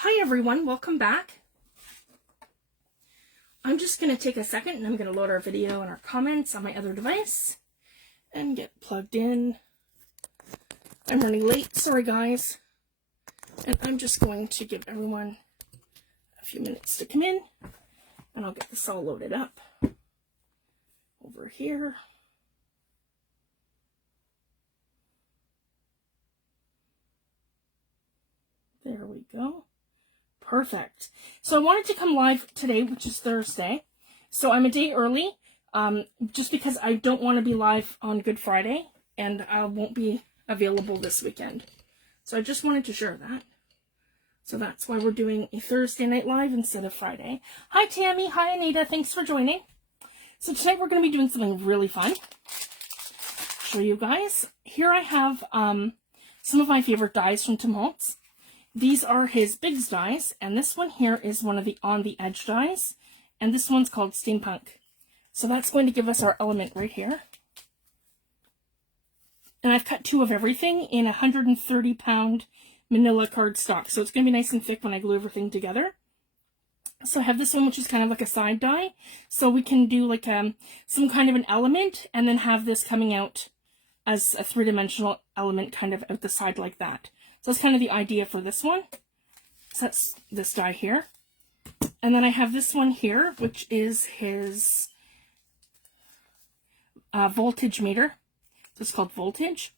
Hi everyone, welcome back. I'm just going to take a second and I'm going to load our video and our comments on my other device and get plugged in. I'm running late, sorry guys. And I'm just going to give everyone a few minutes to come in and I'll get this all loaded up over here. There we go. Perfect. So I wanted to come live today, which is Thursday. So I'm a day early, just because I don't want to be live on Good Friday, and I won't be available this weekend. So I just wanted to share that. So that's why we're doing a Thursday night live instead of Friday. Hi Tammy, hi Anita, thanks for joining. So tonight we're going to be doing something really fun. Show you guys. Here I have some of my favorite dies from Holtz. These are his Bigz dies, and this one here is one of the On the Edge dies, and this one's called Steampunk. So that's going to give us our element right here. And I've cut 2 of everything in 130-pound manila cardstock, so it's going to be nice and thick when I glue everything together. So I have this one, which is kind of like a side die, so we can do like some kind of an element, and then have this coming out as a 3-dimensional element kind of out the side like that. So that's kind of the idea for this one. So that's this die here. And then I have this one here, which is his voltage meter. So it's called Voltage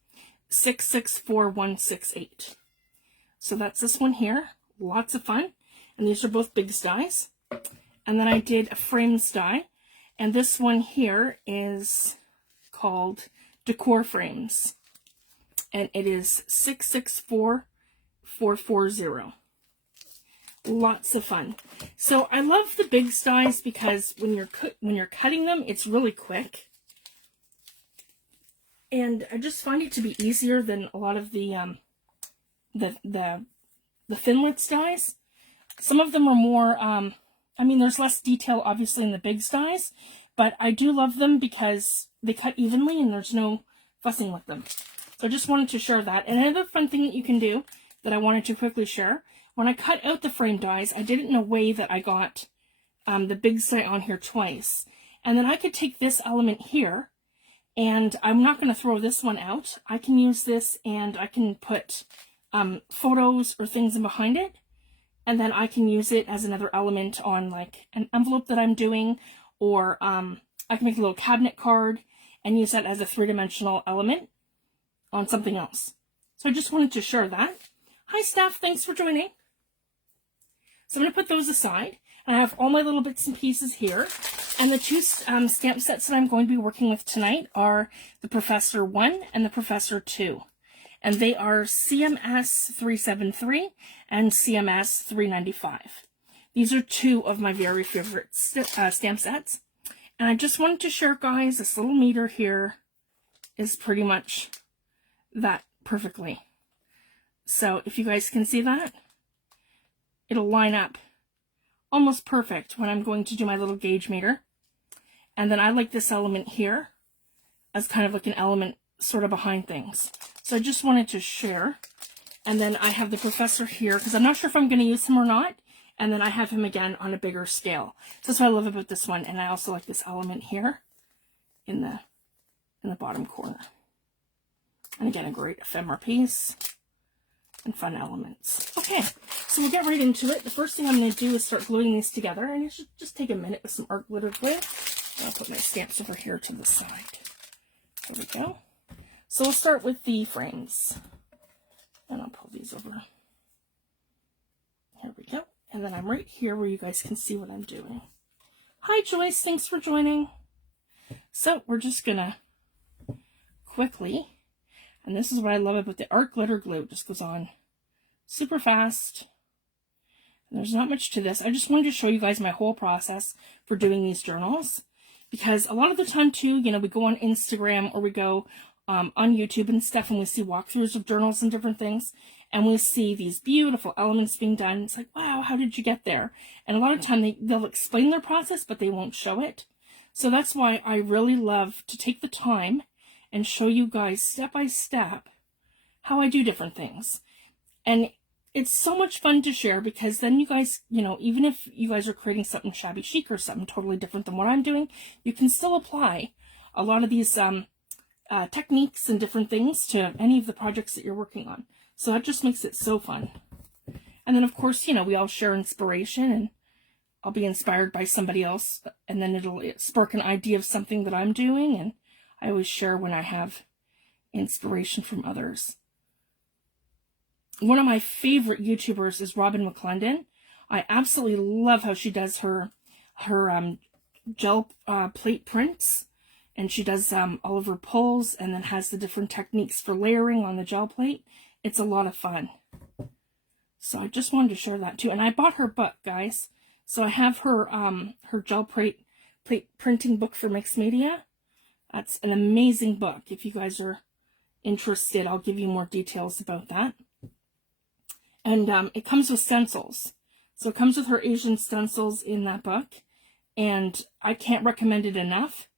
664168. So that's this one here. Lots of fun. And these are both Bigz dies. And then I did a frames die. And this one here is called Decor Frames. And it is 664440. Lots of fun. So I love the Bigz dies because when you're cutting them, it's really quick. And I just find it to be easier than a lot of the Thinlits dies. Some of them are more, I mean, there's less detail obviously in the Bigz dies, but I do love them because they cut evenly and there's no fussing with them. So I just wanted to share that. And another fun thing that you can do that I wanted to quickly share, when I cut out the frame dies, I did it in a way that I got the Bigz die on here twice. And then I could take this element here, and I'm not going to throw this one out. I can use this and I can put photos or things in behind it. And then I can use it as another element on like an envelope that I'm doing, or I can make a little cabinet card and use that as a 3-dimensional element on something else. So I just wanted to share that. Hi Steph, thanks for joining. So I'm going to put those aside. And I have all my little bits and pieces here. And the 2 stamp sets that I'm going to be working with tonight are the Professor 1 and the Professor 2. And they are CMS 373 and CMS 395. These are 2 of my very favorite stamp sets. And I just wanted to share, guys, this little meter here is pretty much that perfectly. So if you guys can see that, it'll line up almost perfect when I'm going to do my little gauge meter. And then I like this element here as kind of like an element sort of behind things. So I just wanted to share. And then I have the Professor here because I'm not sure if I'm going to use him or not. And then I have him again on a bigger scale. So that's what I love about this one. And I also like this element here in the bottom corner. And again, a great ephemera piece and fun elements. Okay, so we'll get right into it. The first thing I'm going to do is start gluing these together. And it should just take a minute with some art glitter glue. And I'll put my stamps over here to the side. There we go. So we'll start with the frames. And I'll pull these over. Here we go. And then I'm right here where you guys can see what I'm doing. Hi Joyce, thanks for joining. So we're just going to quickly, and this is what I love about the art glitter glue. It just goes on super fast. And there's not much to this. I just wanted to show you guys my whole process for doing these journals. Because a lot of the time too, you know, we go on Instagram or we go on YouTube and stuff and we see walkthroughs of journals and different things. And we see these beautiful elements being done. It's like, wow, how did you get there? And a lot of time they'll explain their process, but they won't show it. So that's why I really love to take the time and show you guys step by step how I do different things. And it's so much fun to share, because then you guys, you know, even if you guys are creating something shabby chic or something totally different than what I'm doing, you can still apply a lot of these techniques and different things to any of the projects that you're working on. So that just makes it so fun. And then, of course, you know, we all share inspiration, and I'll be inspired by somebody else, and then it'll spark an idea of something that I'm doing, and I always share when I have inspiration from others. One of my favorite YouTubers is Robin McClendon. I absolutely love how she does her gel plate prints, and she does all of her pulls, and then has the different techniques for layering on the gel plate. It's a lot of fun. So I just wanted to share that too. And I bought her book, guys. So I have her gel plate printing book for mixed media. That's an amazing book. If you guys are interested, I'll give you more details about that. And it comes with stencils. So it comes with her Asian stencils in that book. And I can't recommend it enough.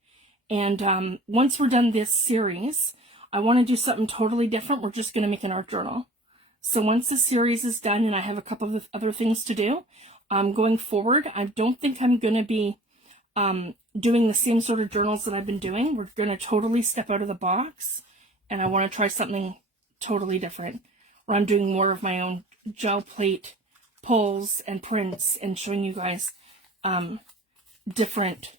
And once we're done this series, I want to do something totally different. We're just going to make an art journal. So once the series is done and I have a couple of other things to do, going forward, I don't think I'm going to be doing the same sort of journals that I've been doing. We're going to totally step out of the box, and I want to try something totally different, where I'm doing more of my own gel plate pulls and prints and showing you guys different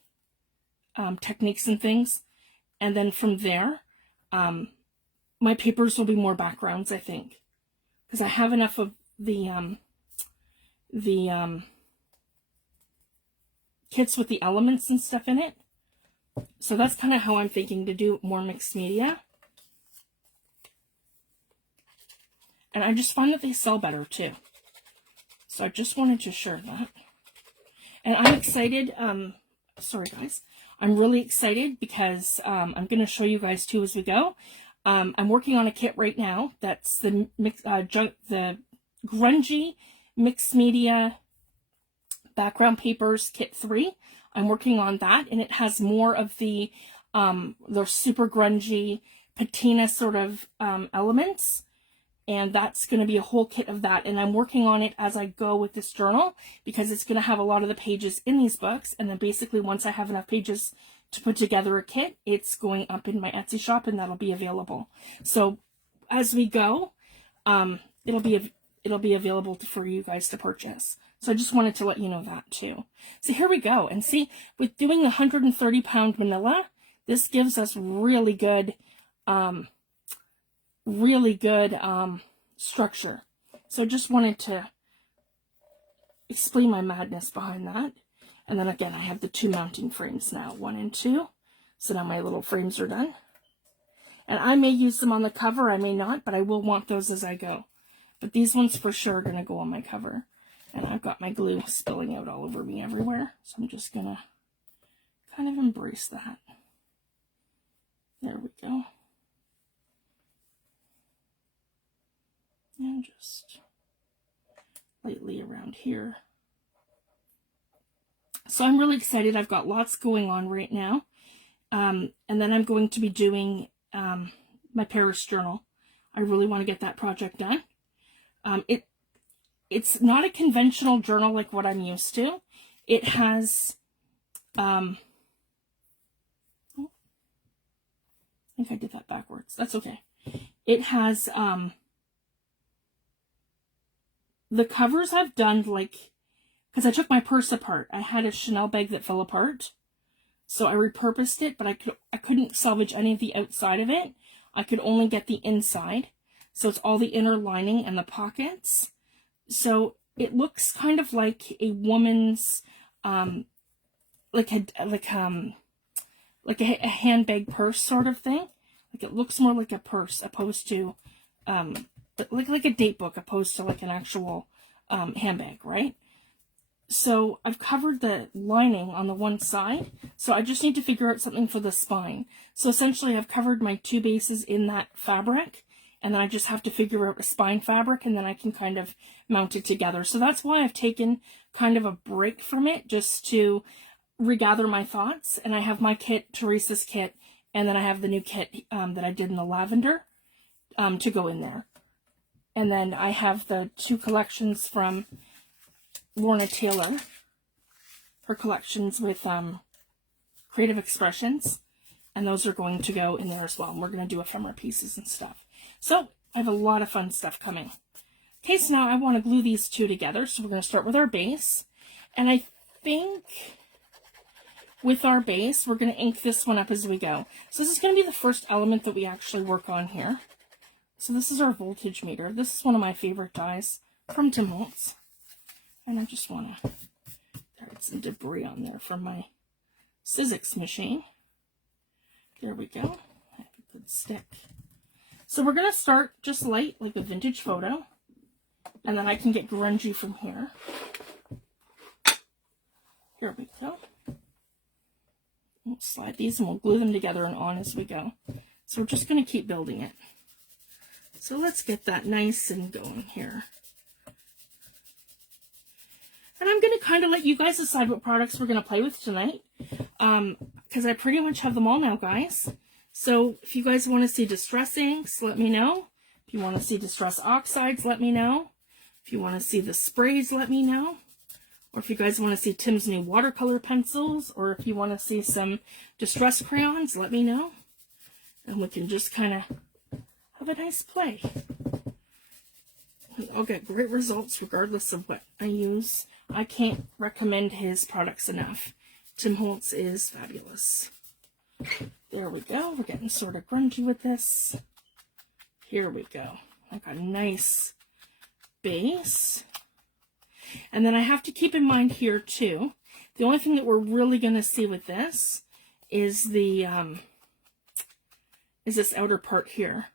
techniques and things. And then from there, my papers will be more backgrounds, I think, because I have enough of the kits with the elements and stuff in it. So that's kind of how I'm thinking to do more mixed media. And I just find that they sell better too. So I just wanted to share that. And I'm excited. Sorry guys. I'm really excited because I'm going to show you guys too as we go. I'm working on a kit right now. That's the Grunge Mixed Media Background Papers Kit 3. I'm working on that, and it has more of the super grungy patina sort of elements. And that's going to be a whole kit of that. And I'm working on it as I go with this journal, because it's going to have a lot of the pages in these books. And then basically once I have enough pages to put together a kit, it's going up in my Etsy shop, and that'll be available. So as we go, it'll be available for you guys to purchase. So I just wanted to let you know that too. So here we go. And see, with doing the 130 pound manila, this gives us really good structure. So I just wanted to explain my madness behind that. And then again, I have the 2 mounting frames now, 1 and 2. So now my little frames are done. And I may use them on the cover, I may not, but I will want those as I go. But these ones for sure are going to go on my cover. And I've got my glue spilling out all over me everywhere. So I'm just going to kind of embrace that. There we go. And just lightly around here. So I'm really excited. I've got lots going on right now. And then I'm going to be doing my Paris journal. I really want to get that project done. It's not a conventional journal like what I'm used to. It has, I think I did that backwards. That's okay. It has, the covers I've done like, because I took my purse apart. I had a Chanel bag that fell apart. So I repurposed it, but I couldn't salvage any of the outside of it. I could only get the inside. So it's all the inner lining and the pockets. So it looks kind of like a woman's, like a handbag purse sort of thing. Like it looks more like a purse opposed to, like a date book opposed to like an actual handbag, right? So I've covered the lining on the one side. So I just need to figure out something for the spine. So essentially I've covered my 2 bases in that fabric. And then I just have to figure out a spine fabric, and then I can kind of mount it together. So that's why I've taken kind of a break from it, just to regather my thoughts. And I have my kit, Teresa's kit, and then I have the new kit that I did in the lavender to go in there. And then I have the 2 collections from Lorna Taylor. Her collections with Creative Expressions. And those are going to go in there as well. And we're going to do ephemera pieces and stuff. So I have a lot of fun stuff coming. Okay, so now I want to glue these 2 together. So we're going to start with our base. And I think with our base, we're going to ink this one up as we go. So this is going to be the first element that we actually work on here. So this is our voltage meter. This is one of my favorite dies from Tim Holtz. And I just want to, there's some debris on there from my Sizzix machine. There we go. I have a good stick. So we're going to start just light, like a vintage photo. And then I can get grungy from here. Here we go. We'll slide these and we'll glue them together and on as we go. So we're just going to keep building it. So let's get that nice and going here. And I'm going to kind of let you guys decide what products we're going to play with tonight. Because I pretty much have them all now, guys. So if you guys want to see distress inks, let me know. If you want to see distress oxides, let me know. If you want to see the sprays, let me know. Or if you guys want to see Tim's new watercolor pencils, or if you want to see some distress crayons, let me know. And we can just kind of have a nice play. I'll get great results regardless of what I use. I can't recommend his products enough. Tim Holtz is fabulous. There we go. We're getting sort of grungy with this. Here we go. Like a nice base. And then I have to keep in mind here too, the only thing that we're really going to see with this is the is this outer part here.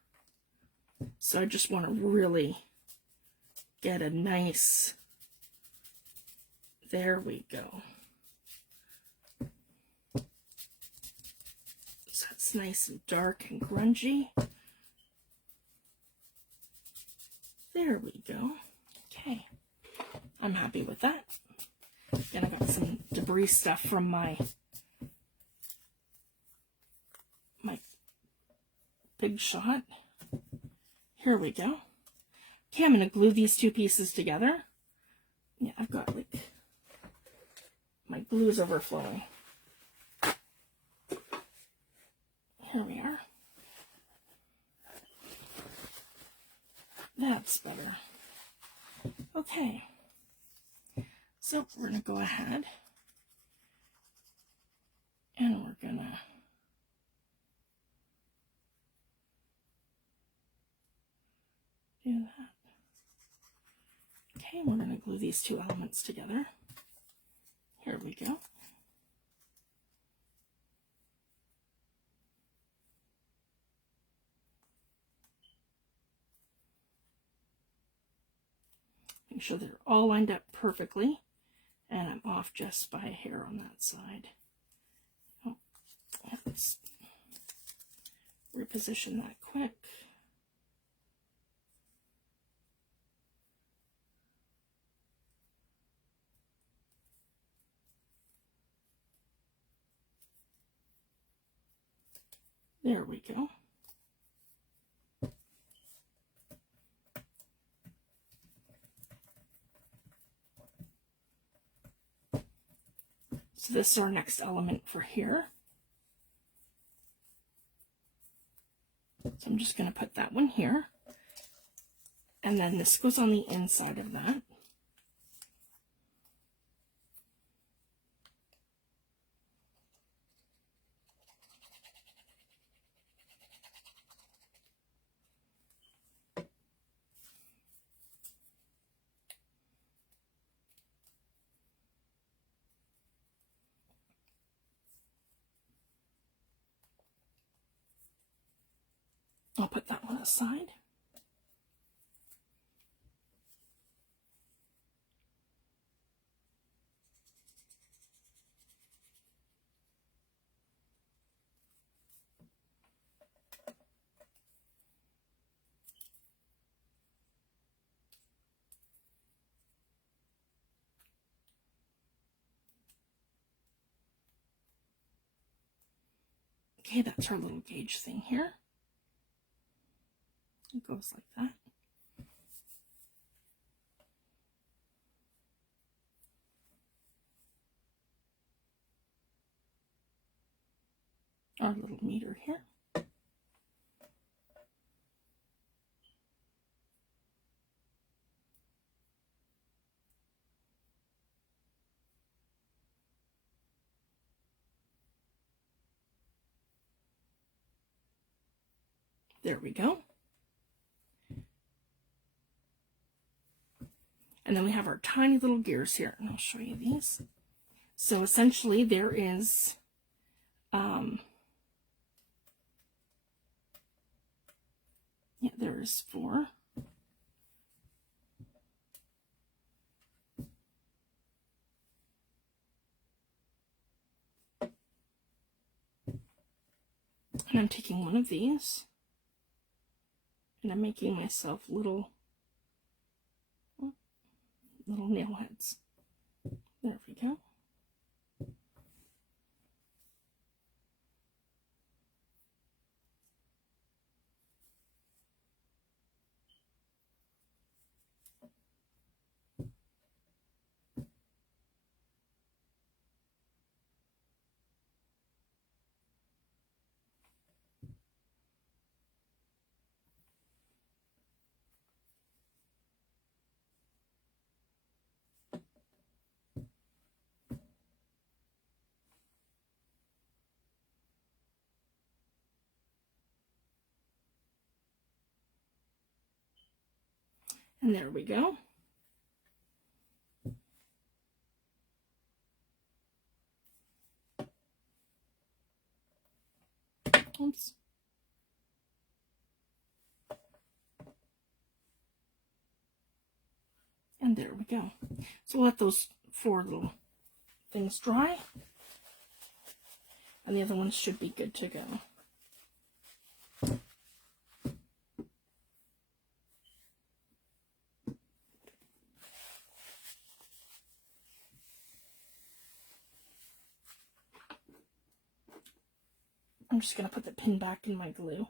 So I just want to really get a nice, there we go. So that's nice and dark and grungy. There we go. Okay. I'm happy with that. Again, I got some debris stuff from my big shot. Here we go. Okay, I'm going to glue these 2 pieces together. Yeah, I've got like, my glue is overflowing. Here we are. That's better. Okay. So we're going to go ahead and we're going to do that. Okay, we're going to glue these 2 elements together. Here we go. Make sure they're all lined up perfectly. And I'm off just by a hair on that side. Oh, let's reposition that quick. There we go. So this is our next element for here. So I'm just going to put that one here. And then this goes on the inside of that. I'll put that one aside. Okay, that's our little gauge thing here. It goes like that. our little meter here. There we go. And then we have our tiny little gears here, and I'll show you these. So essentially there is, yeah, there is 4. And I'm taking one of these, and I'm making myself little nail heads. There we go. And there we go. Oops. And there we go. So we'll let those 4 little things dry. And the other ones should be good to go. I'm just going to put the pin back in my glue.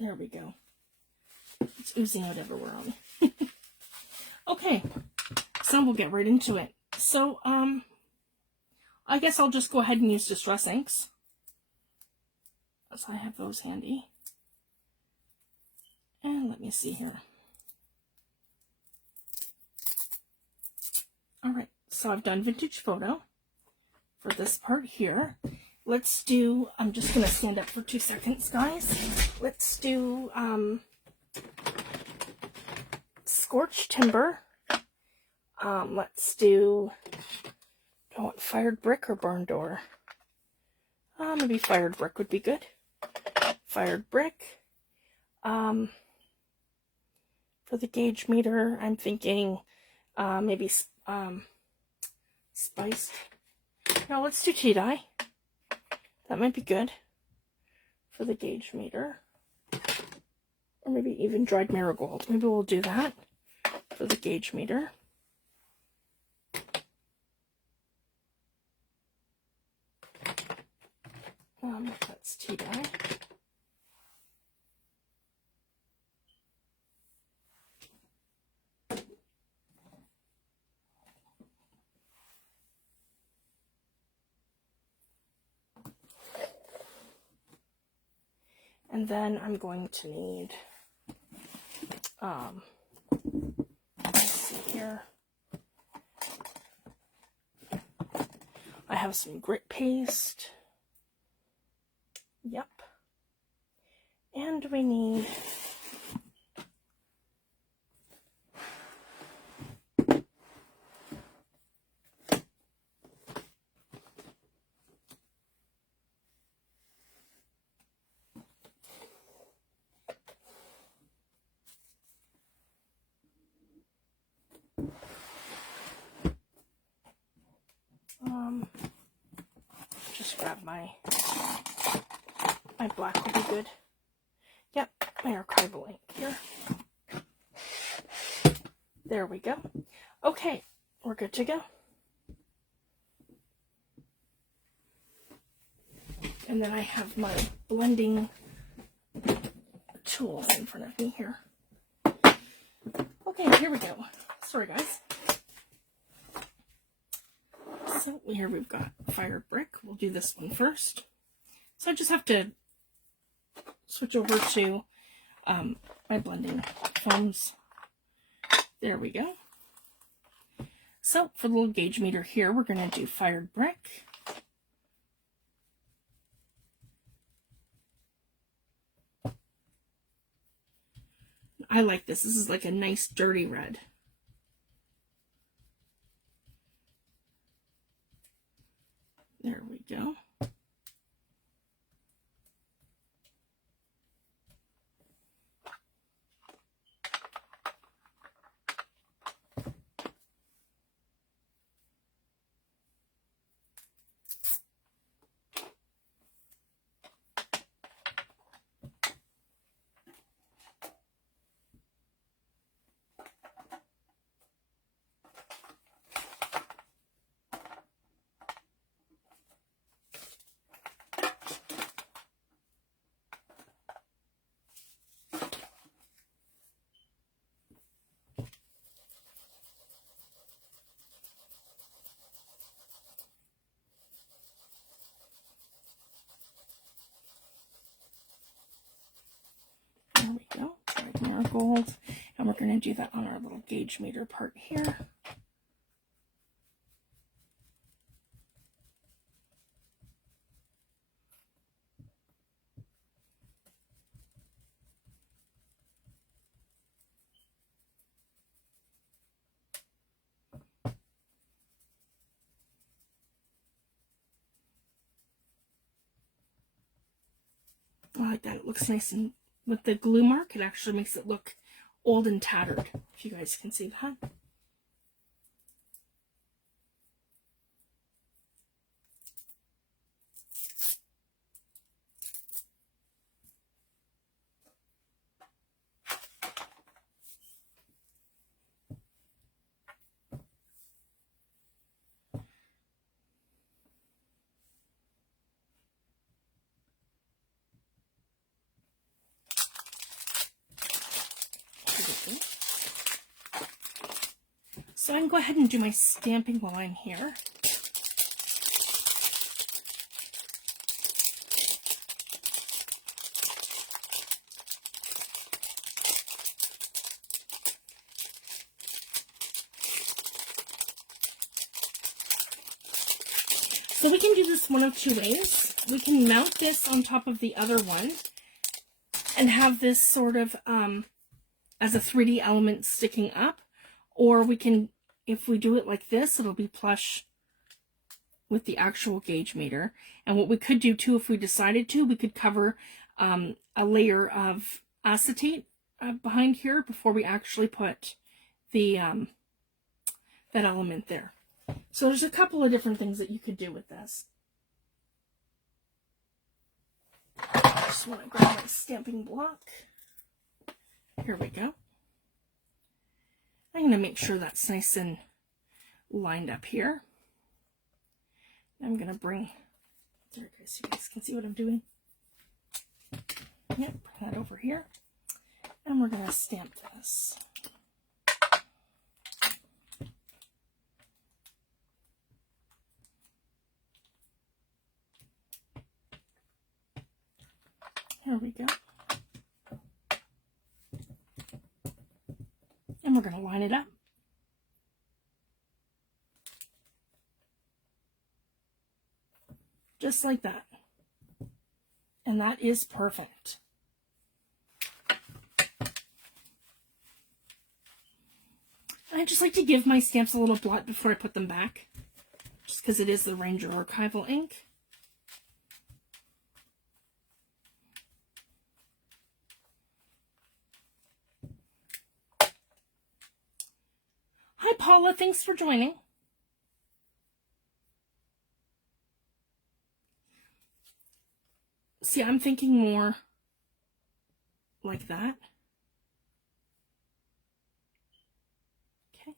There we go. It's oozing out everywhere on me. Okay, so we'll get right into it. So, I guess I'll just go ahead and use distress inks, as I have those handy. And let me see here. Alright, so I've done vintage photo for this part here. Let's do, I'm just going to stand up for 2 seconds, guys. Let's do scorched timber. Let's do, I want fired brick or barn door. Maybe fired brick would be good. Fired brick. For the gauge meter, I'm thinking maybe spiced. No, let's do tea dye. That might be good for the gauge meter. Or maybe even dried marigold. Maybe we'll do that for the gauge meter. That's tea dye. And then I'm going to need, let's see here. I have some grit paste. Yep. And we need just grab my black will be good. Yep, my archival ink here. There we go. Okay, we're good to go. And then I have my blending tool in front of me here. Okay, here we go. Sorry, guys. So here we've got fired brick. We'll do this one first. So I just have to switch over to my blending foams. There we go. So for the little gauge meter here, we're going to do fired brick. I like this. This is like a nice dirty red. There we go. There we go, dried marigold, and we're going to do that on our little gauge meter part here. I like that. It looks nice, and with the glue mark, it actually makes it look old and tattered, if you guys can see that. So I can go ahead and do my stamping while I'm here. So we can do this one of two ways. We can mount this on top of the other one and have this sort of as a 3D element sticking up, or we can, if we do it like this, it'll be plush with the actual gauge meter. And what we could do too, if we decided to, we could cover a layer of acetate behind here before we actually put the that element there. So there's a couple of different things that you could do with this. I just want to grab my stamping block. Here we go. I'm going to make sure that's nice and lined up here. I'm going to bring, there it goes, so you guys can see what I'm doing. Yep, bring that over here. And we're going to stamp this. Here we go. And we're going to line it up. Just like that. And that is perfect. I just like to give my stamps a little blot before I put them back, just because it is the Ranger Archival ink. Hi Paula, thanks for joining. See, I'm thinking more like that. Okay.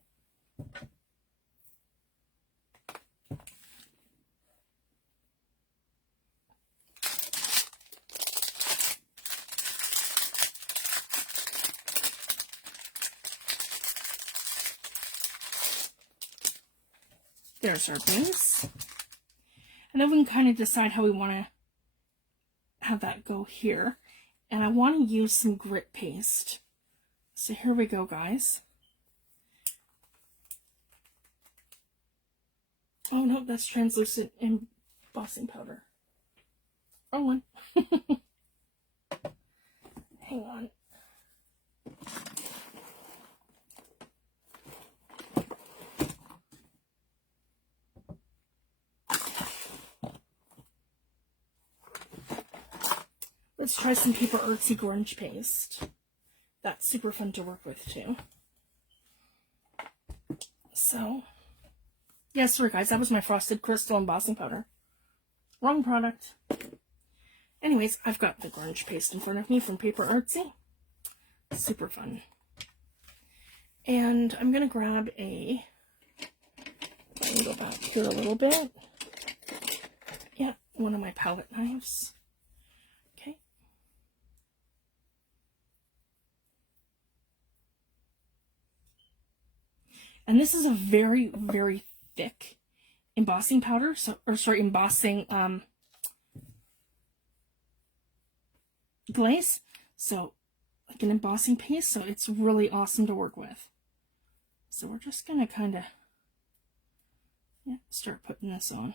There's our base. And then we can kind of decide how we want to have that go here. And I want to use some grit paste. So here we go, guys. Oh no, that's translucent embossing powder. Wrong one. Hang on. Let's try some Paper Artsy Grunge paste. That's super fun to work with too. So, yeah, sorry guys, that was my frosted crystal embossing powder. Wrong product. Anyways, I've got the Grunge paste in front of me from Paper Artsy. Super fun. And I'm going to grab a, let me go back here a little bit. Yeah, one of my palette knives. Okay. And this is a very, very thick embossing powder, embossing glaze, so like an embossing paste, so it's really awesome to work with. So we're just gonna kind of start putting this on.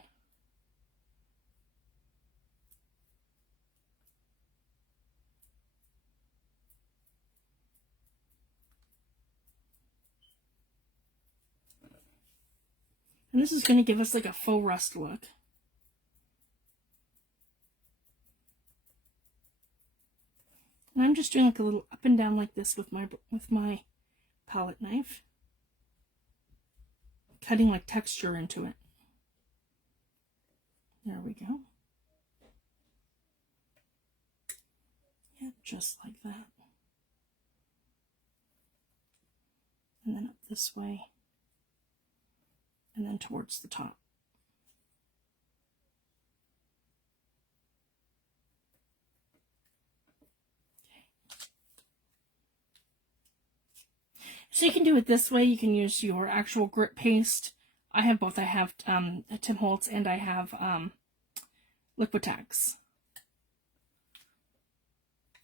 And this is going to give us like a faux rust look. And I'm just doing like a little up and down like this with my palette knife, cutting like texture into it. There we go. Yeah, just like that. And then up this way. And then towards the top. Okay. So you can do it this way. You can use your actual grit paste. I have both. I have Tim Holtz and I have Liquitex.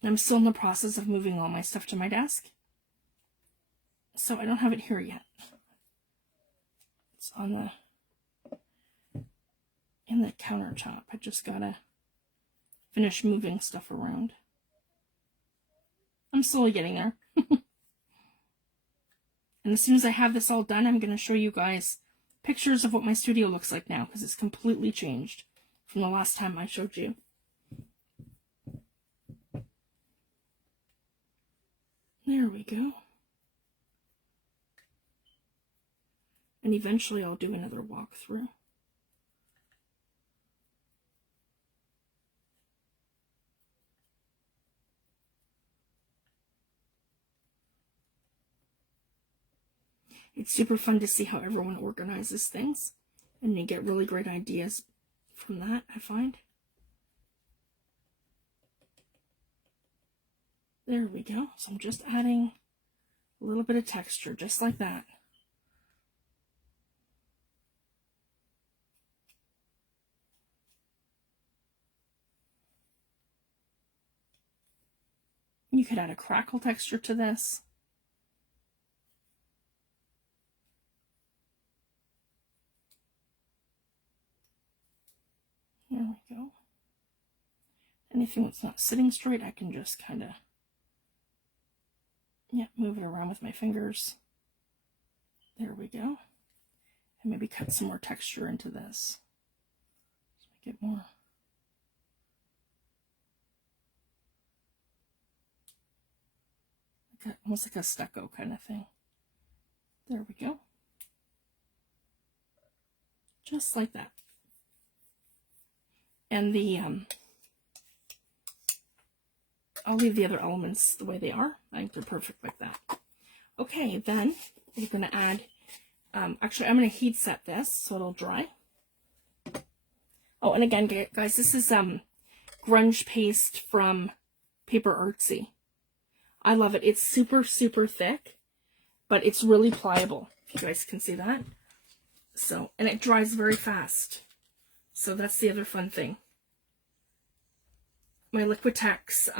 I'm still in the process of moving all my stuff to my desk, so I don't have it here yet. It's on in the countertop. I just gotta finish moving stuff around. I'm slowly getting there. And as soon as I have this all done, I'm going to show you guys pictures of what my studio looks like now, because it's completely changed from the last time I showed you. There we go. And eventually I'll do another walkthrough. It's super fun to see how everyone organizes things, and you get really great ideas from that, I find. There we go. So I'm just adding a little bit of texture, just like that. You could add a crackle texture to this. There we go. Anything that's not sitting straight, I can just kind of, move it around with my fingers. There we go. And maybe cut some more texture into this. Just make it more. Almost like a stucco kind of thing. There we go. Just like that. And the, I'll leave the other elements the way they are. I think they're perfect like that. Okay, then we're going to add, actually I'm going to heat set this so it'll dry. Oh, and again, guys, this is grunge paste from Paper Artsy. I love it. It's super, super thick, but it's really pliable, if you guys can see that. So, and it dries very fast. So that's the other fun thing. My Liquitex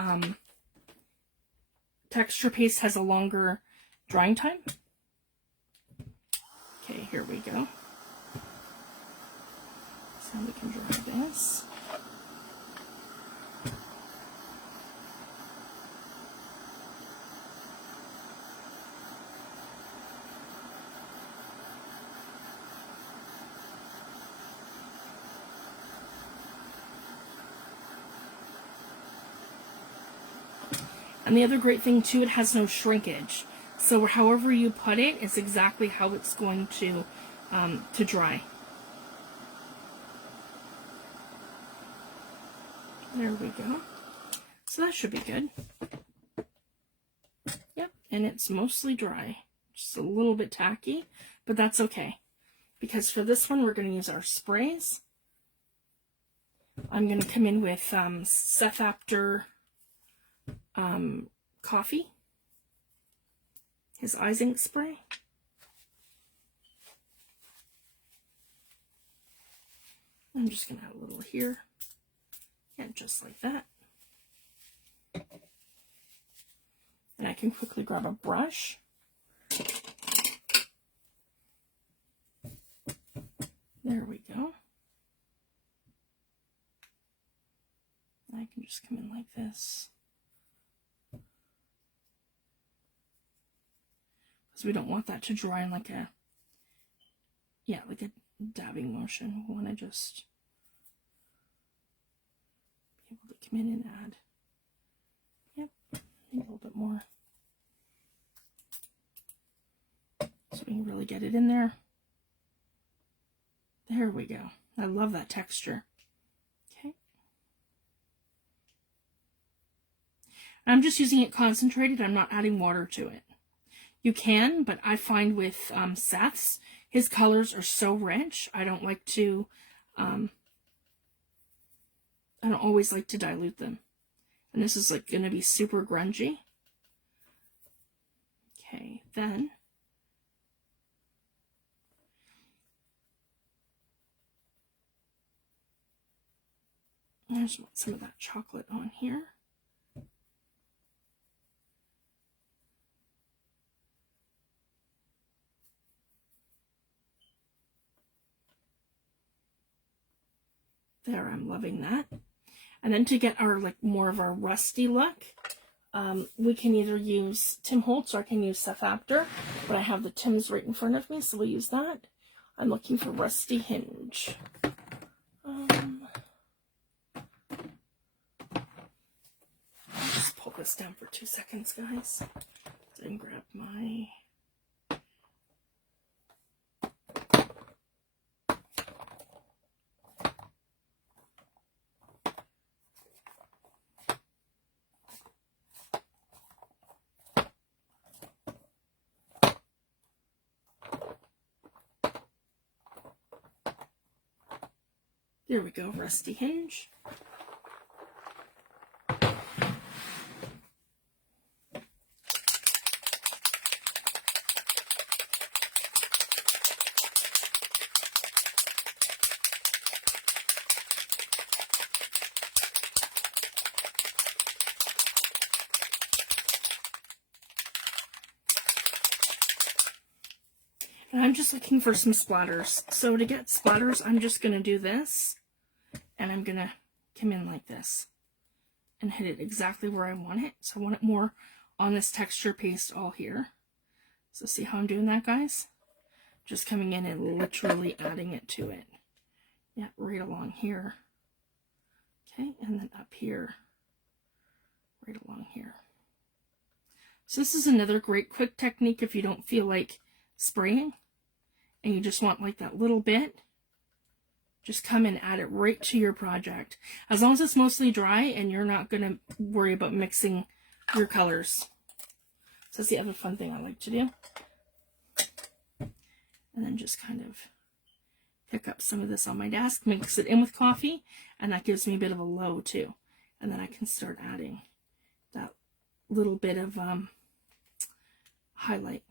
texture paste has a longer drying time. Okay, here we go. So we can dry this. And the other great thing too, it has no shrinkage. So however you put it is exactly how it's going to dry. There we go. So that should be good. Yep, and it's mostly dry. Just a little bit tacky, but that's okay. Because for this one, we're going to use our sprays. I'm going to come in with Seth Apter coffee. His Zink spray. I'm just going to add a little here. And just like that. And I can quickly grab a brush. There we go. I can just come in like this. Because we don't want that to dry in like a, like a dabbing motion. We want to just be able to come in and add, a little bit more. So we can really get it in there. There we go. I love that texture. Okay. I'm just using it concentrated. I'm not adding water to it. You can, but I find with Seth's, his colors are so rich. I don't like to, I don't always like to dilute them. And this is like going to be super grungy. Okay, then there's some of that chocolate on here. There, I'm loving that. And then to get our more of our rusty look, we can either use Tim Holtz or I can use Seth Apter, but I have the Tim's right in front of me, so we'll use that. I'm looking for Rusty Hinge. I'll just pull this down for 2 seconds, guys. Then grab my... There we go, Rusty Hinge. And I'm just looking for some splatters. So to get splatters, I'm just going to do this. And I'm going to come in like this and hit it exactly where I want it. So I want it more on this texture paste all here. So see how I'm doing that, guys? Just coming in and literally adding it to it. Yeah, right along here. Okay, and then up here. Right along here. So this is another great quick technique if you don't feel like spraying and you just want like that little bit. Just come and add it right to your project. As long as it's mostly dry and you're not going to worry about mixing your colors. So that's the other fun thing I like to do. And then just kind of pick up some of this on my desk, mix it in with coffee, and that gives me a bit of a low too. And then I can start adding that little bit of highlight.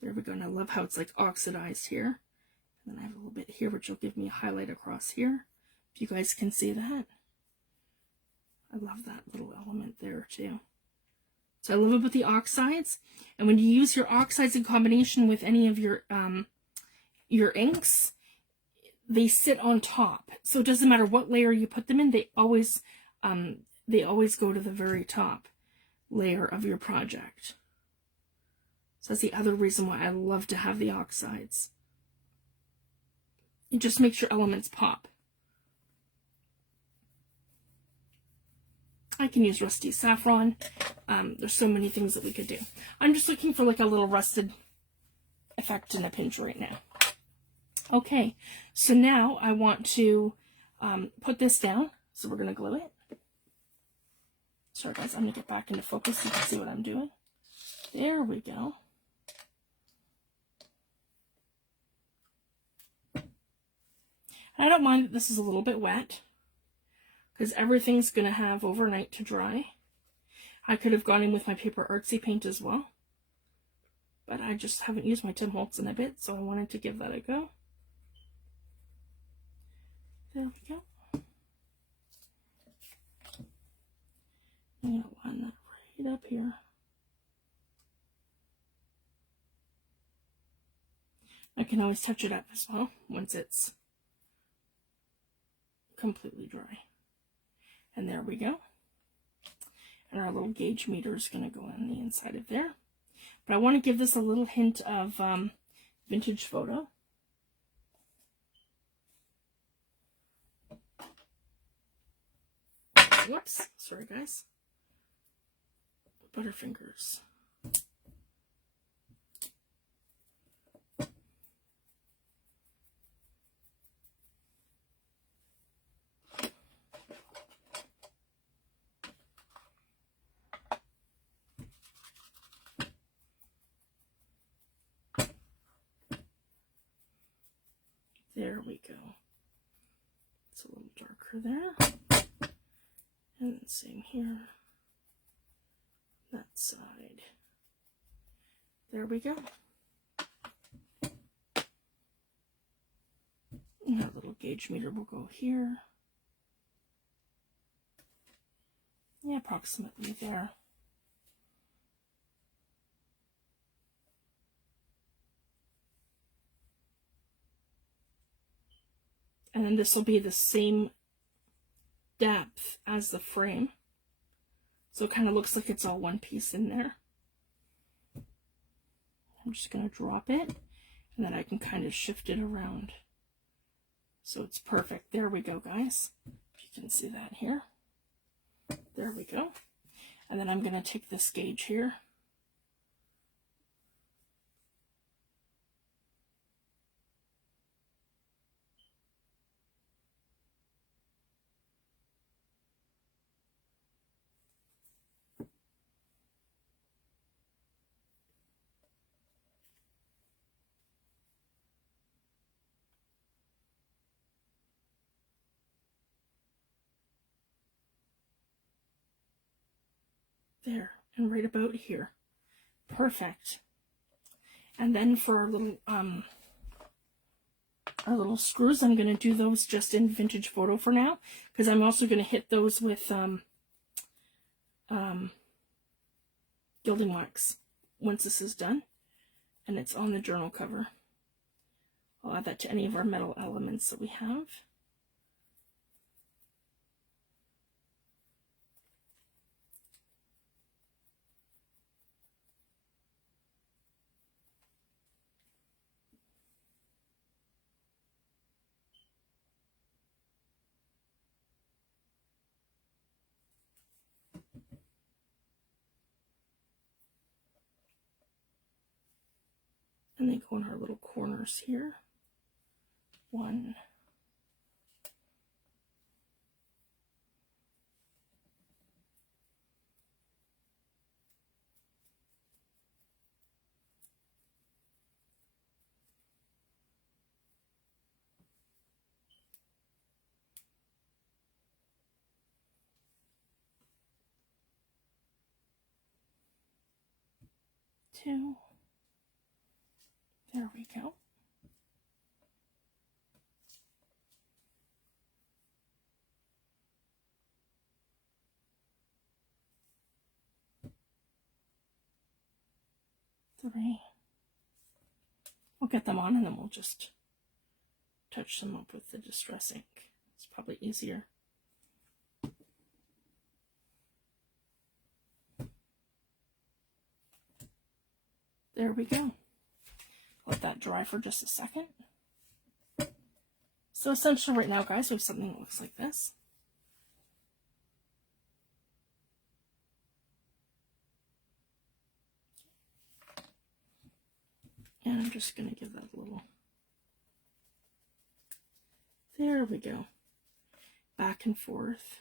There we go. And I love how it's like oxidized here. And then I have a little bit here, which will give me a highlight across here. If you guys can see that. I love that little element there too. So I love about the oxides. And when you use your oxides in combination with any of your inks, they sit on top. So it doesn't matter what layer you put them in, they always go to the very top layer of your project. So that's the other reason why I love to have the oxides. It just makes your elements pop. I can use rusty saffron. There's so many things that we could do. I'm just looking for like a little rusted effect in a pinch right now. Okay, so now I want to put this down. So we're going to glue it. Sorry guys, I'm going to get back into focus so you can see what I'm doing. There we go. I don't mind that this is a little bit wet, because everything's going to have overnight to dry. I could have gone in with my paper Artsy paint as well, but I just haven't used my Tim Holtz in a bit, so I wanted to give that a go. There we go. I'm going to line that right up here. I can always touch it up as well once it's completely dry. And there we go. And our little gauge meter is going to go on the inside of there. But I want to give this a little hint of vintage photo. Whoops, sorry guys. Butterfingers. There we go. It's a little darker there. And same here. That side. There we go. And our little gauge meter will go here. Yeah, approximately there. And then this will be the same depth as the frame. So it kind of looks like it's all one piece in there. I'm just going to drop it, and then I can kind of shift it around. So it's perfect. There we go, guys. If you can see that here. There we go. And then I'm going to take this gauge here. There, and right about here. Perfect. And then for our little screws, I'm going to do those just in vintage photo for now, because I'm also going to hit those with gilding wax once this is done and it's on the journal cover. I'll add that to any of our metal elements that we have. And they go in our little corners here. 1, 2. There we go. 3. We'll get them on and then we'll just touch them up with the Distress ink. It's probably easier. There we go. Let that dry for just a second. So essentially right now, guys, we have something that looks like this. And I'm just going to give that a little... There we go. Back and forth.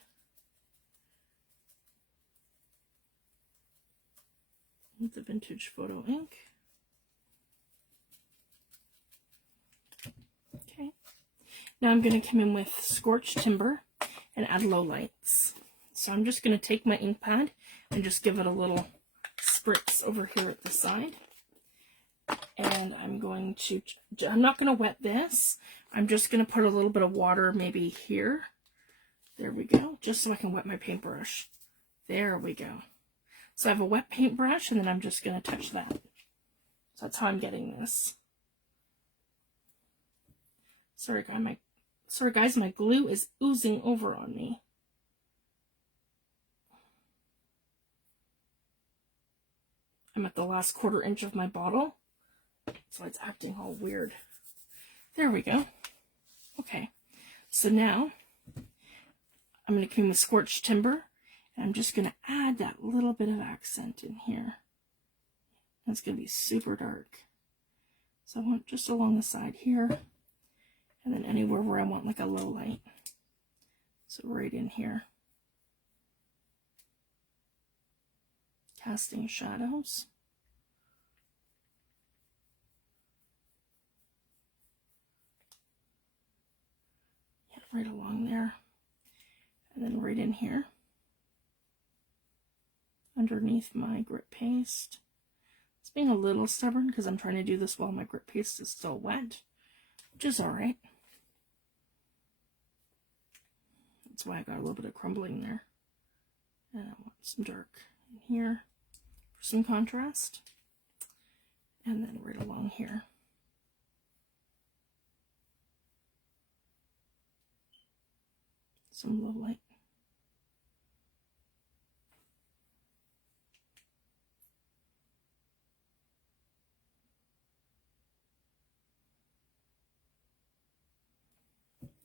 With the vintage photo ink. Okay. Now I'm going to come in with Scorched Timber and add low lights. So I'm just going to take my ink pad and just give it a little spritz over here at the side. And I'm going to, I'm not going to wet this. I'm just going to put a little bit of water maybe here. There we go. Just so I can wet my paintbrush. There we go. So I have a wet paintbrush and then I'm just going to touch that. So that's how I'm getting this. Sorry guys, my glue is oozing over on me. I'm at the last 1/4 inch of my bottle. So it's acting all weird. There we go. Okay, so now I'm going to come in with Scorched Timber, and I'm just going to add that little bit of accent in here. It's going to be super dark. So I want just along the side here, and then anywhere where I want like a low light. So right in here. Casting shadows. Right along there, and then right in here underneath my grit paste. It's being a little stubborn because I'm trying to do this while my grit paste is still wet, which is all right. That's why I got a little bit of crumbling there. And I want some dark in here for some contrast, and then right along here. Some low light.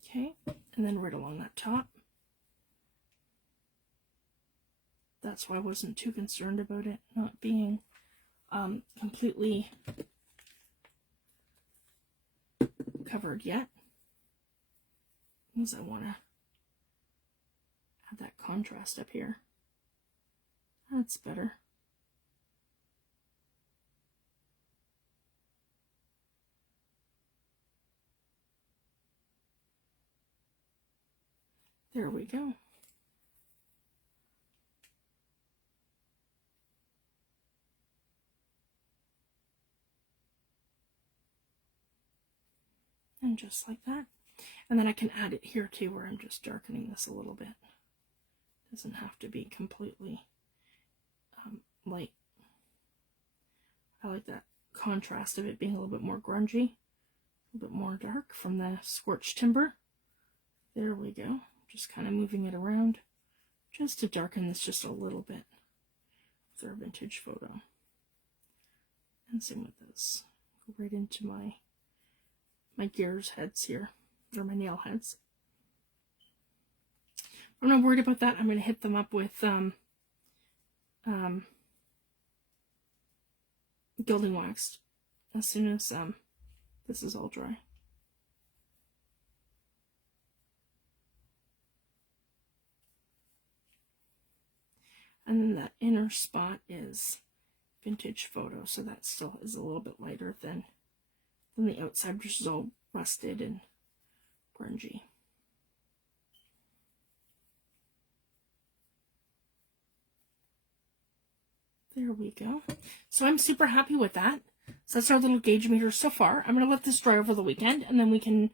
Okay, and then right along that top. That's why I wasn't too concerned about it not being completely covered yet, because I want to add that contrast up here. That's better. There we go. And just like that. And then I can add it here too, where I'm just darkening this a little bit. Doesn't have to be completely light. I like that contrast of it being a little bit more grungy, a little bit more dark from the Scorched Timber. There we go. Just kind of moving it around just to darken this just a little bit with our vintage photo. And same with this. Go right into my gears heads here, or my nail heads. I'm not worried about that. I'm going to hit them up with gilding wax as soon as this is all dry. And then that inner spot is vintage photo, so that still is a little bit lighter than the outside, which is all rusted and grungy. There we go. So I'm super happy with that. So that's our little gauge meter so far. I'm going to let this dry over the weekend, and then we can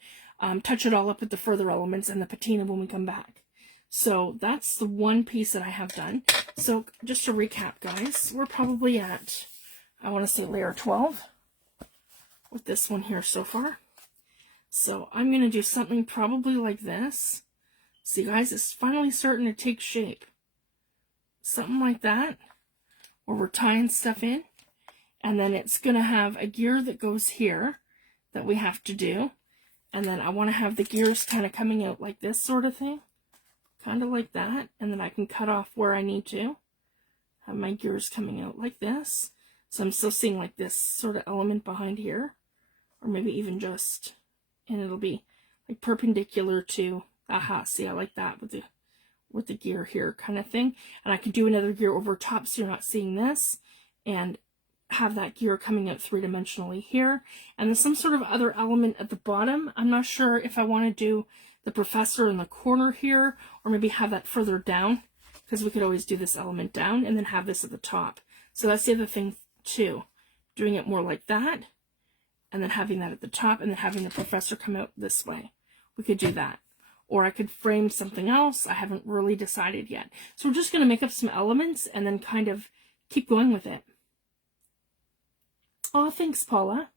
touch it all up with the further elements and the patina when we come back. So that's the one piece that I have done. So just to recap, guys, we're probably at I want to say layer 12 with this one here so far. So I'm going to do something probably like this. See guys, it's finally starting to take shape. Something like that, where we're tying stuff in. And then it's going to have a gear that goes here that we have to do. And then I want to have the gears kind of coming out like this sort of thing. Kind of like that. And then I can cut off where I need to. Have my gears coming out like this. So I'm still seeing like this sort of element behind here. Or maybe even just, and it'll be like perpendicular to, aha, see, I like that with the gear here kind of thing. And I can do another gear over top so you're not seeing this. And have that gear coming out three-dimensionally here. And then some sort of other element at the bottom. I'm not sure if I want to do the professor in the corner here, or maybe have that further down, because we could always do this element down and then have this at the top. So that's the other thing too, doing it more like that, and then having that at the top, and then having the professor come out this way. We could do that. Or I could frame something else. I haven't really decided yet. So we're just going to make up some elements and then kind of keep going with it. Oh, thanks, Paula.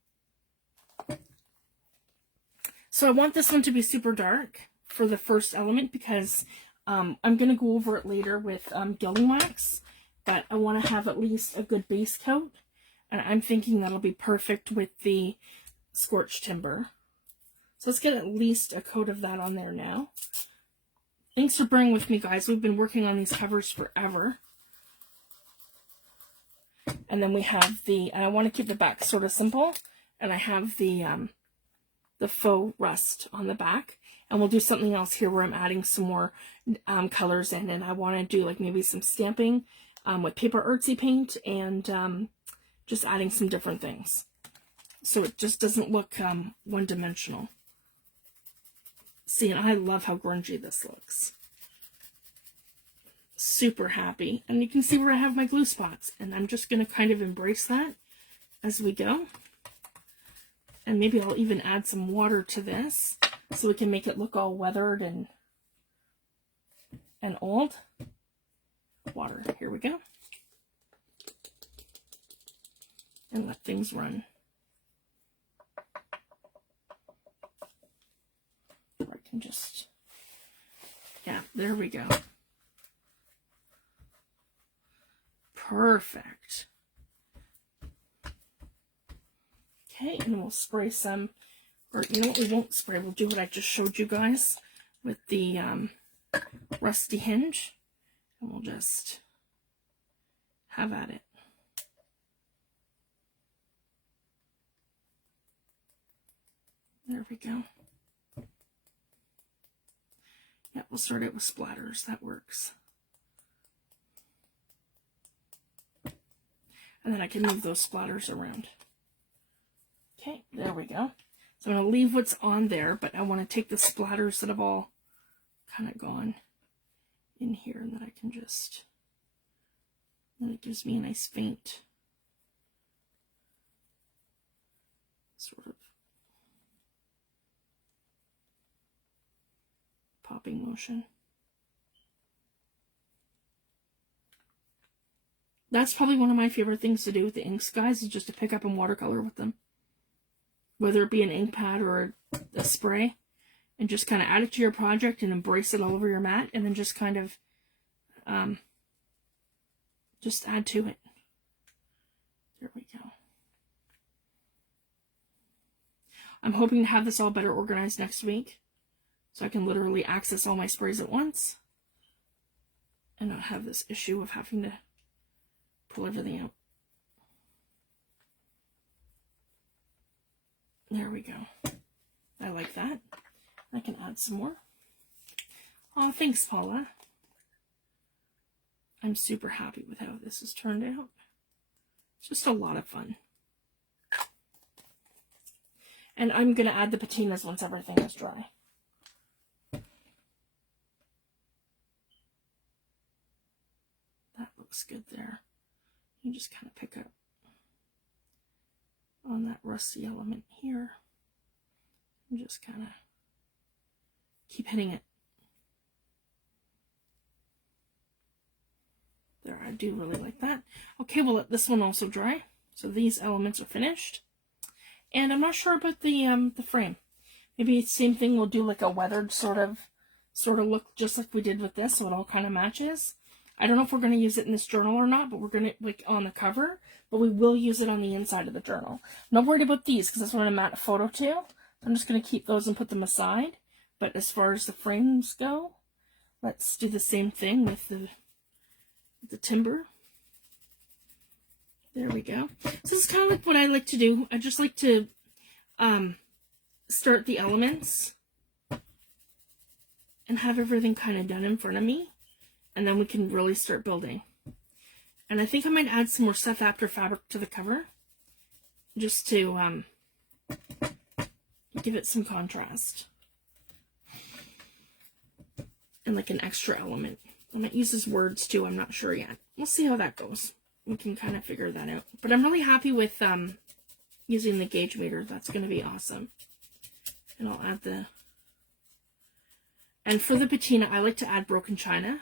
So I want this one to be super dark for the first element because I'm going to go over it later with gilding wax, but I want to have at least a good base coat, and I'm thinking that'll be perfect with the scorched timber. So let's get at least a coat of that on there now. Thanks for bearing with me, guys. We've been working on these covers forever. And then we have and I want to keep the back sort of simple, and I have the faux rust on the back, and we'll do something else here where I'm adding some more colors in, and I want to do like maybe some stamping with paper artsy paint, and just adding some different things so it just doesn't look one-dimensional. See, and I love how grungy this looks. Super happy. And you can see where I have my glue spots, and I'm just going to kind of embrace that as we go. And maybe I'll even add some water to this so we can make it look all weathered and old. Water, here we go. And let things run. I can just, yeah, there we go. Perfect. Okay, and we'll spray some, or you know what, we won't spray, we'll do what I just showed you guys with the rusty hinge, and we'll just have at it. There we go. Yeah, we'll start it with splatters, that works. And then I can move those splatters around. Okay, there we go. So I'm going to leave what's on there, but I want to take the splatters that have all kind of gone in here, and then I can just, then it gives me a nice faint sort of popping motion. That's probably one of my favorite things to do with the inks, guys, is just to pick up and watercolor with them. Whether it be an ink pad or a spray, and just kind of add it to your project and embrace it all over your mat, and then just kind of just add to it. There we go. I'm hoping to have this all better organized next week, so I can literally access all my sprays at once and not have this issue of having to pull everything out. There we go. I like that. I can add some more. Oh, thanks, Paula. I'm super happy with how this has turned out. It's just a lot of fun. And I'm going to add the patinas once everything is dry. That looks good there. You just kind of pick up on that rusty element here and just kind of keep hitting it. There, I do really like that. Okay, we'll let this one also dry. So these elements are finished. And I'm not sure about the frame. Maybe same thing, we'll do like a weathered sort of look, just like we did with this, so it all kind of matches. I don't know if we're going to use it in this journal or not, but we're going to, like, on the cover, but we will use it on the inside of the journal. I'm not worried about these, because that's what I'm at a photo to. I'm just going to keep those and put them aside. But as far as the frames go, let's do the same thing with the timber. There we go. So this is kind of like what I like to do. I just like to start the elements and have everything kind of done in front of me, and then we can really start building. And I think I might add some more Seth Apter fabric to the cover, just to give it some contrast. And like an extra element. I might use his words too, I'm not sure yet. We'll see how that goes. We can kind of figure that out. But I'm really happy with using the gauge meter. That's going to be awesome. And I'll add the... And for the patina, I like to add broken china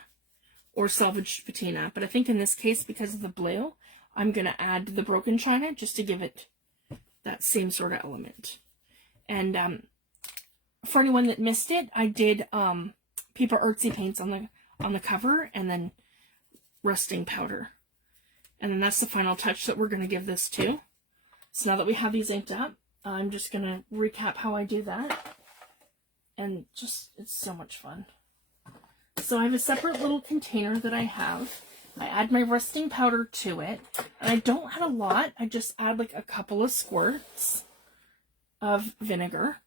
or salvaged patina. But I think in this case, because of the blue, I'm going to add the broken china just to give it that same sort of element. And for anyone that missed it, I did paper artsy paints on the cover, and then rusting powder. And then that's the final touch that we're going to give this to. So now that we have these inked up, I'm just going to recap how I do that. And just, it's so much fun. So I have a separate little container that I have. I add my rusting powder to it. And I don't add a lot. I just add like a couple of squirts of vinegar.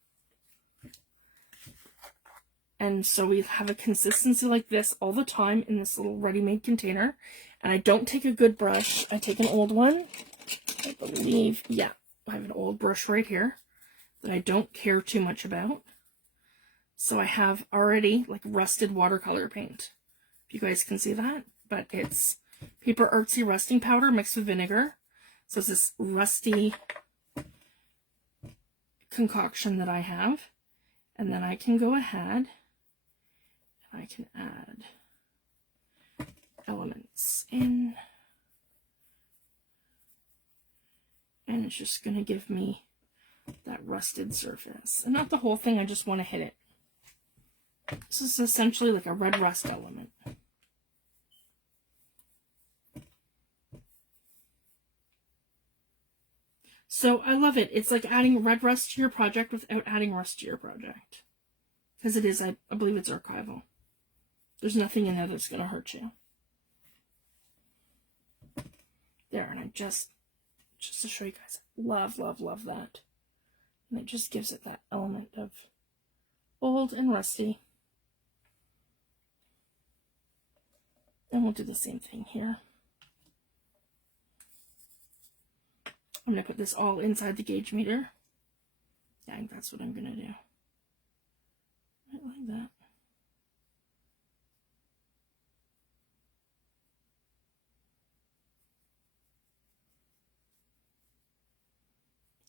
And so we have a consistency like this all the time in this little ready-made container. And I don't take a good brush. I take an old one. I believe, yeah, I have an old brush right here that I don't care too much about. So I have already like rusted watercolor paint, if you guys can see that. But it's paper artsy rusting powder mixed with vinegar. So it's this rusty concoction that I have. And then I can go ahead and I can add elements in. And it's just going to give me that rusted surface. And not the whole thing, I just want to hit it. This is essentially like a red rust element. So I love it. It's like adding red rust to your project without adding rust to your project. Because it is, I believe it's archival. There's nothing in there that's going to hurt you. There, and I just to show you guys, love, love, love that. And it just gives it that element of old and rusty. And we'll do the same thing here. I'm going to put this all inside the gauge meter. Yeah, I think that's what I'm going to do. Right like that.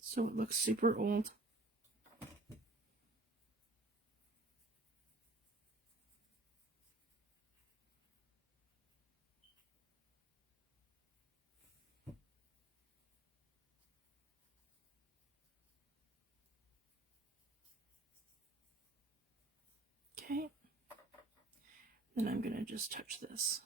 So it looks super old. Okay. Then I'm going to just touch this.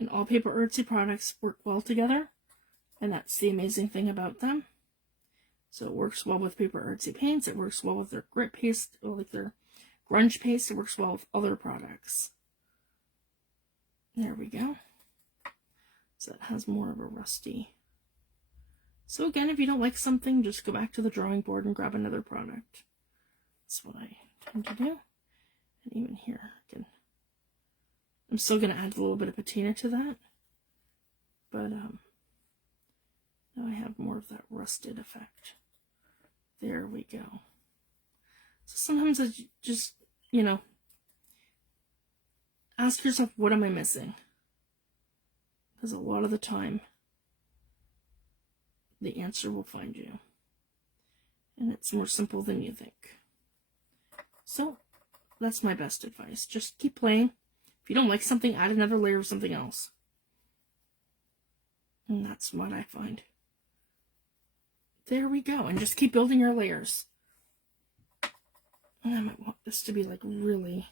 And all paper artsy products work well together, and that's the amazing thing about them. So it works well with paper artsy paints, it works well with their grit paste, or like their grunge paste, it works well with other products. There we go. So it has more of a rusty. So again, if you don't like something, just go back to the drawing board and grab another product. That's what I tend to do. And even here, again, I'm still going to add a little bit of patina to that. But now I have more of that rusted effect. There we go. So sometimes I just, you know, ask yourself, what am I missing? Because a lot of the time, the answer will find you. And it's more simple than you think. So that's my best advice. Just keep playing. If If you don't like something, add another layer of something else. And that's what I find. There we go. And just keep building your layers. And I might want this to be like really...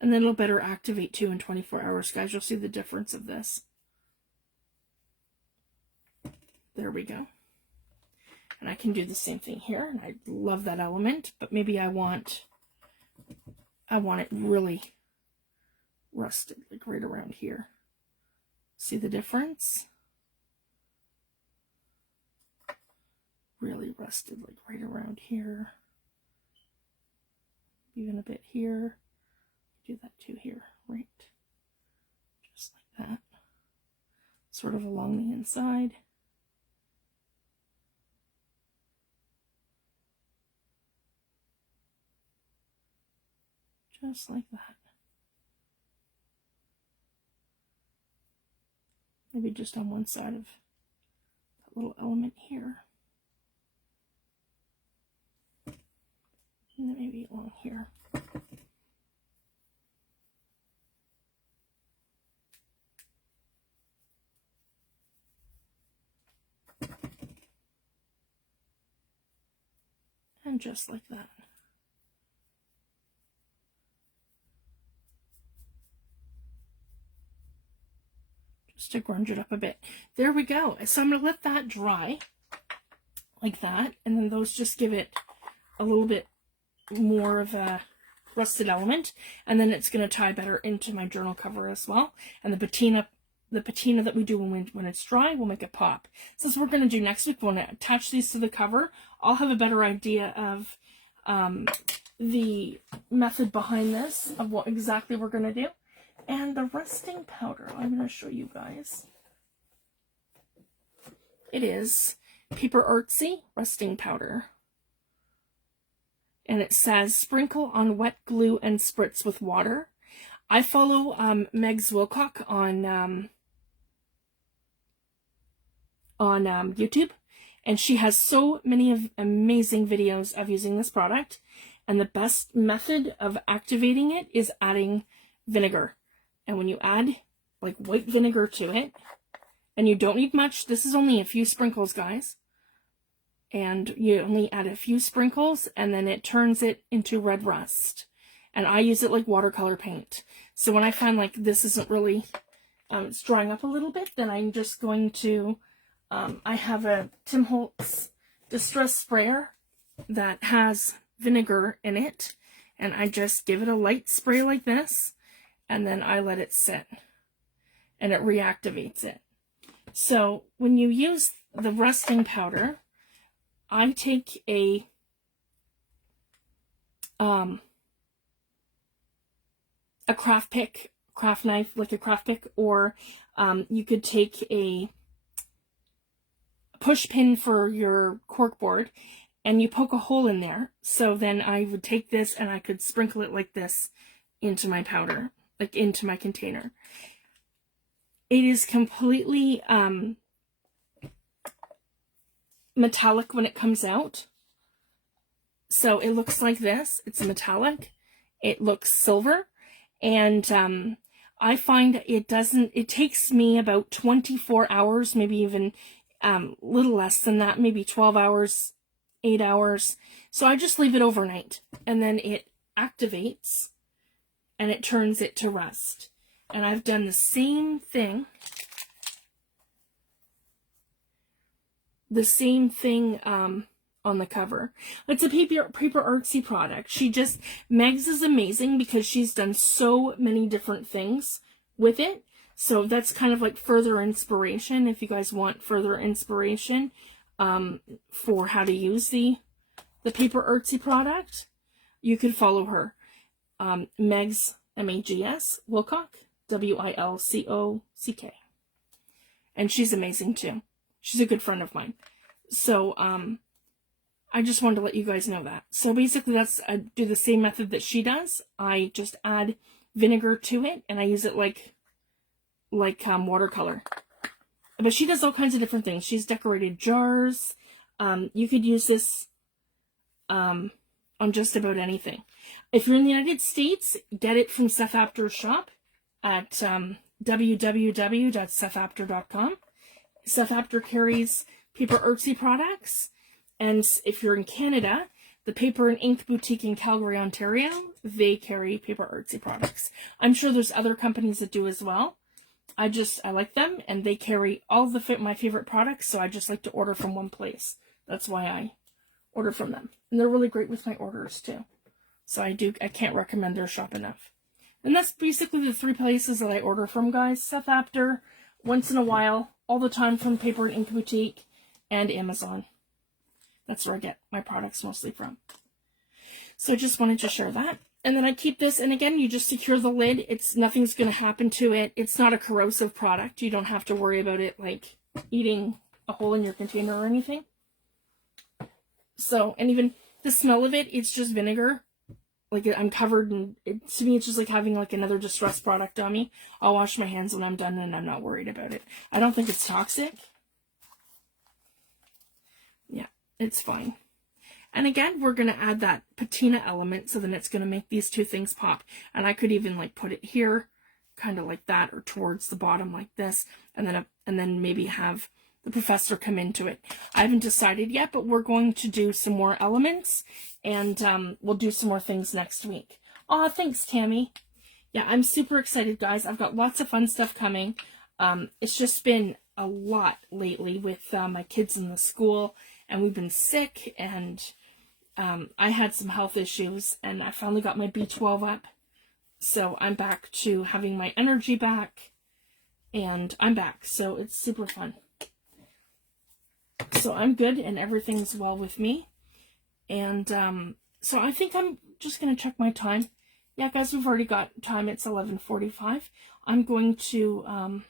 And then it'll better activate too in 24 hours, guys. You'll see the difference of this. There we go. And I can do the same thing here. And I love that element, but maybe I want it really rusted, like right around here. See the difference? Really rusted, like right around here. Even a bit here. Do that too here, right? Just like that. Sort of along the inside. Just like that. Maybe just on one side of that little element here. And then maybe along here. And just like that. Just to grunge it up a bit. There we go. So I'm going to let that dry like that. And then those just give it a little bit more of a rusted element. And then it's going to tie better into my journal cover as well. And the patina that we do when it's dry will make it pop. So that's what we're going to do next week. We're going to attach these to the cover. I'll have a better idea of the method behind this, of what exactly we're going to do. And the resting powder, I'm going to show you guys. It is Paper Artsy resting powder. And it says, sprinkle on wet glue and spritz with water. I follow Megs Wilcock on YouTube, and she has so many amazing videos of using this product. And the best method of activating it is adding vinegar. And when you add like white vinegar to it, and you don't need much, this is only a few sprinkles, guys. And you only add a few sprinkles, and then it turns it into red rust. And I use it like watercolor paint. So when I find like this isn't really, it's drying up a little bit, then I'm just going to, I have a Tim Holtz Distress Sprayer that has vinegar in it. And I just give it a light spray like this, and then I let it sit. And it reactivates it. So when you use the resting powder, I take a craft knife, like a craft pick, or you could take a push pin for your cork board and you poke a hole in there. So then I would take this and I could sprinkle it like this into my powder, like into my container. It is completely metallic when it comes out. So it looks like this. It's metallic. It looks silver. And I find it takes me about 24 hours, maybe even a little less than that, maybe 12 hours, 8 hours. So I just leave it overnight, and then it activates and it turns it to rust. And I've done the same thing. On the cover. It's a Paper Artsy product. Megs is amazing because she's done so many different things with it. So that's kind of like further inspiration. If you guys want further inspiration for how to use the Paper Artsy product, you could follow her. Megs, M-A-G-S, Wilcock, W-I-L-C-O-C-K. And she's amazing too. She's a good friend of mine. So, I just wanted to let you guys know that. So basically I do the same method that she does. I just add vinegar to it, and I use it like watercolor. But she does all kinds of different things. She's decorated jars. You could use this on just about anything. If you're in the United States, get it from Seth Apter's shop at www.sethapter.com. Seth Apter carries Paper Artsy products, and if you're in Canada, the Paper and Ink Boutique in Calgary, Ontario, they carry Paper Artsy products. I'm sure there's other companies that do as well. I like them, and they carry all my favorite products, so I just like to order from one place. That's why I order from them. And they're really great with my orders, too. So I can't recommend their shop enough. And that's basically the 3 places that I order from, guys. Seth Apter, once in a while, all the time from Paper and Ink Boutique, and Amazon. That's where I get my products mostly from. So I just wanted to share that. And then I keep this, and again, you just secure the lid. Nothing's going to happen to it. It's not a corrosive product. You don't have to worry about it, like, eating a hole in your container or anything. So, and even the smell of it, it's just vinegar. Like, I'm covered, and to me, it's just like having, like, another distressed product on me. I'll wash my hands when I'm done, and I'm not worried about it. I don't think it's toxic. Yeah, it's fine. And again, we're going to add that patina element, so then it's going to make these 2 things pop. And I could even, like, put it here, kind of like that, or towards the bottom like this, and then maybe have the professor come into it. I haven't decided yet, but we're going to do some more elements, and we'll do some more things next week. Aw, thanks, Tammy. Yeah, I'm super excited, guys. I've got lots of fun stuff coming. It's just been a lot lately with my kids in the school, and we've been sick, and I had some health issues, and I finally got my B12 up. So I'm back to having my energy back, and I'm back. So it's super fun. So I'm good, and everything's well with me. And so I think I'm just going to check my time. Yeah, guys, we've already got time. It's 11:45. I'm going to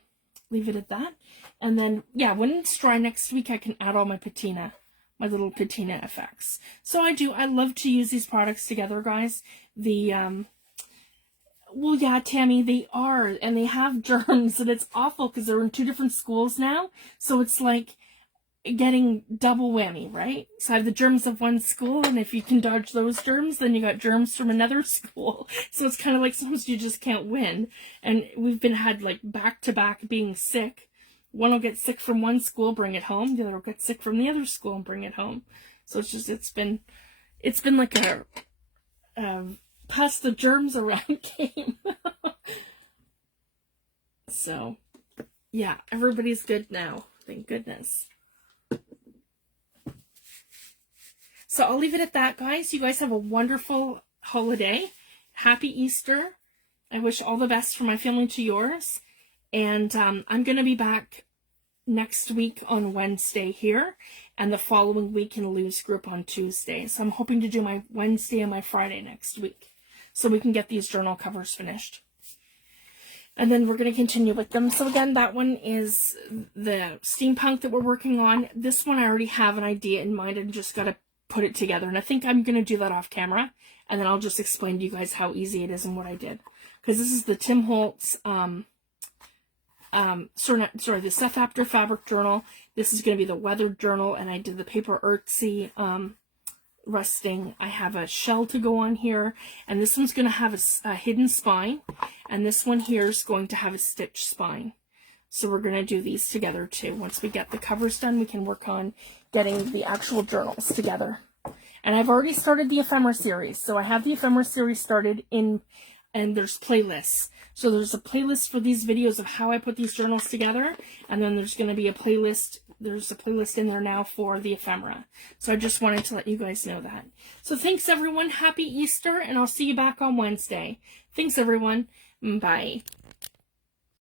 leave it at that. And then, yeah, when it's dry next week, I can add all my patina. My little patina effects. So I love to use these products together, guys. Well, yeah, Tammy, they are, and they have germs, and it's awful because they're in 2 different schools now. So it's like getting double whammy, right? So I have the germs of one school, and if you can dodge those germs, then you got germs from another school. So it's kind of like sometimes you just can't win. And we've had like back-to-back being sick. One will get sick from one school, bring it home. The other will get sick from the other school and bring it home. So it's been like a pass the germs around game. So, yeah, everybody's good now. Thank goodness. So I'll leave it at that, guys. You guys have a wonderful holiday. Happy Easter. I wish all the best for my family to yours. And I'm going to be back next week on Wednesday here, and the following week in Lou's group on Tuesday. So I'm hoping to do my Wednesday and my Friday next week, so we can get these journal covers finished. And then we're going to continue with them. So again, that one is the steampunk that we're working on. This one I already have an idea in mind and just got to put it together. And I think I'm going to do that off camera, and then I'll just explain to you guys how easy it is and what I did. Because this is the Tim Holtz the Seth Apter fabric journal. This is going to be the weathered journal, and I did the Paper Artsy rusting. I have a shell to go on here, and this one's going to have a hidden spine, and this one here is going to have a stitch spine. So we're going to do these together too. Once we get the covers done, we can work on getting the actual journals together. And I've already started the ephemera series. So I have the ephemera series started and there's playlists. So there's a playlist for these videos of how I put these journals together, and then there's going to be a playlist. There's a playlist in there now for the ephemera. So I just wanted to let you guys know that. So thanks, everyone. Happy Easter, and I'll see you back on Wednesday. Thanks, everyone. Bye.